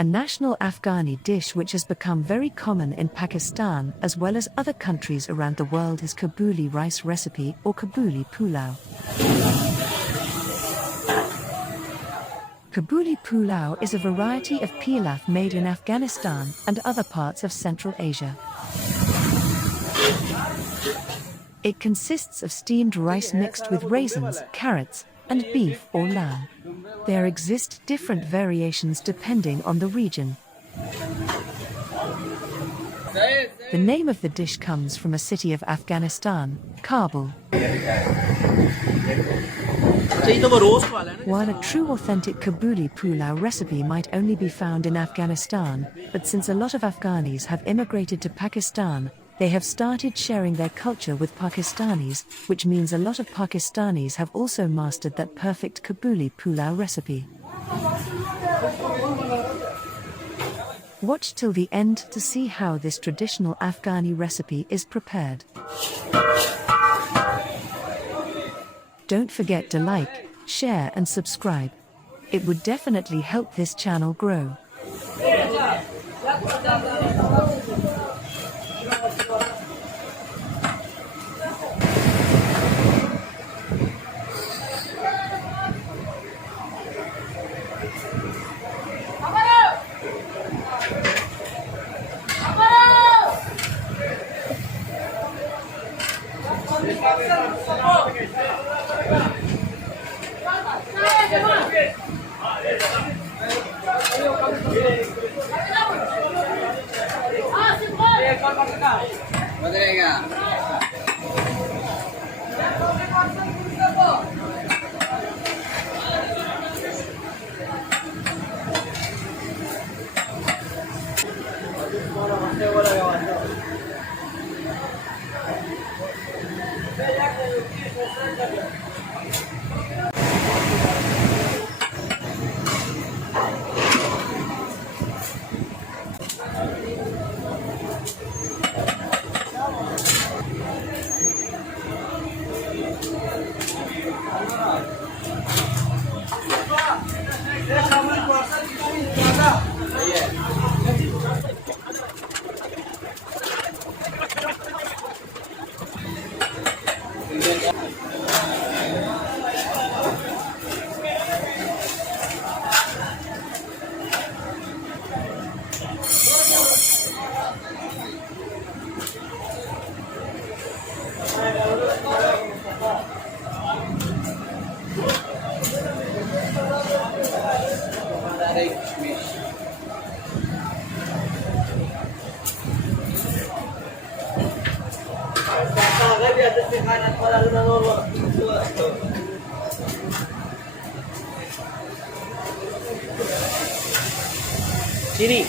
A national Afghani dish which has become very common in Pakistan as well as other countries around the world is Kabuli rice recipe or Kabuli Pulao. Qabili Pulao is a variety of pilaf made in Afghanistan and other parts of Central Asia. It consists of steamed rice mixed with raisins, carrots, and beef or lamb. There exist different variations depending on the region. The name of the dish comes from a city of Afghanistan, Kabul. While a true authentic Kabuli Pulao recipe might only be found in Afghanistan, but since a lot of Afghanis have immigrated to Pakistan, they have started sharing their culture with Pakistanis, which means a lot of Pakistanis have also mastered that perfect Kabuli Pulao recipe. Watch till the end to see how this traditional Afghani recipe is prepared. Don't forget to like, share and subscribe. It would definitely help this channel grow. Sini.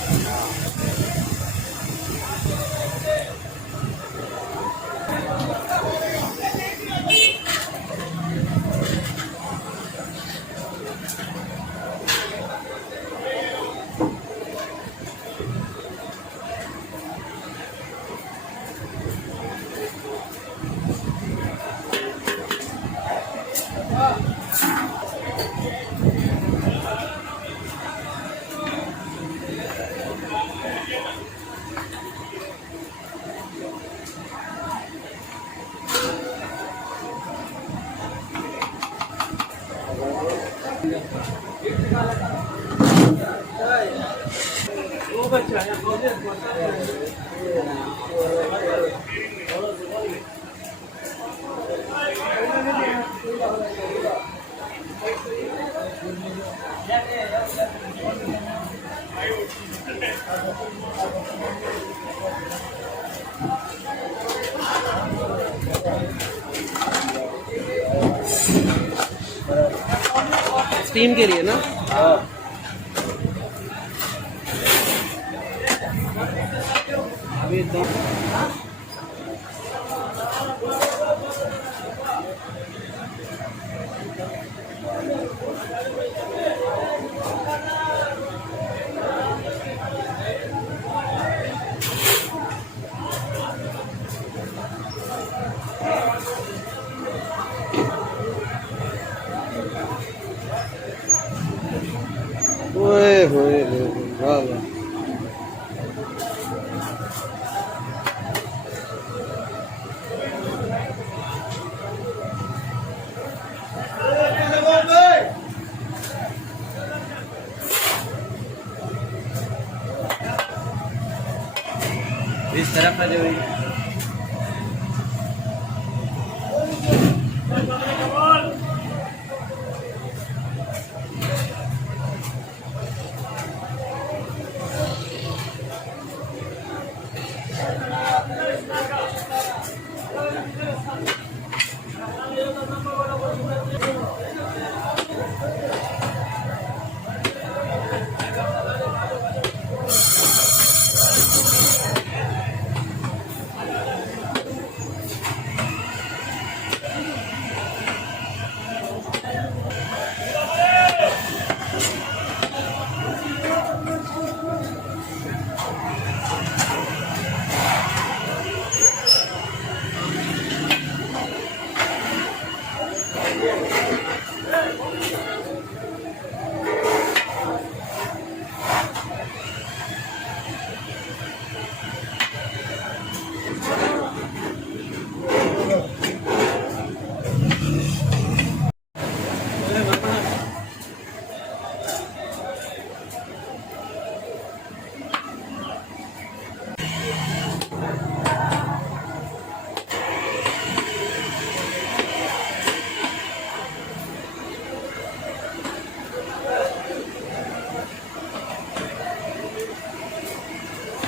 Steam के लिए ना अभी तो ओए होए होए, वाह वाह. इस तरफ आ जाओ.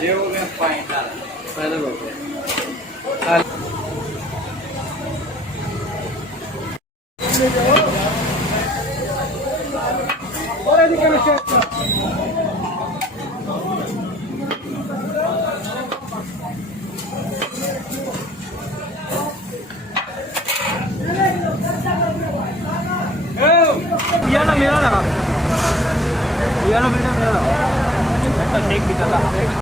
ये हो गया फाइनल हो गया. ये ना मेरा ना, ये ना मेरा, शेक भी चला.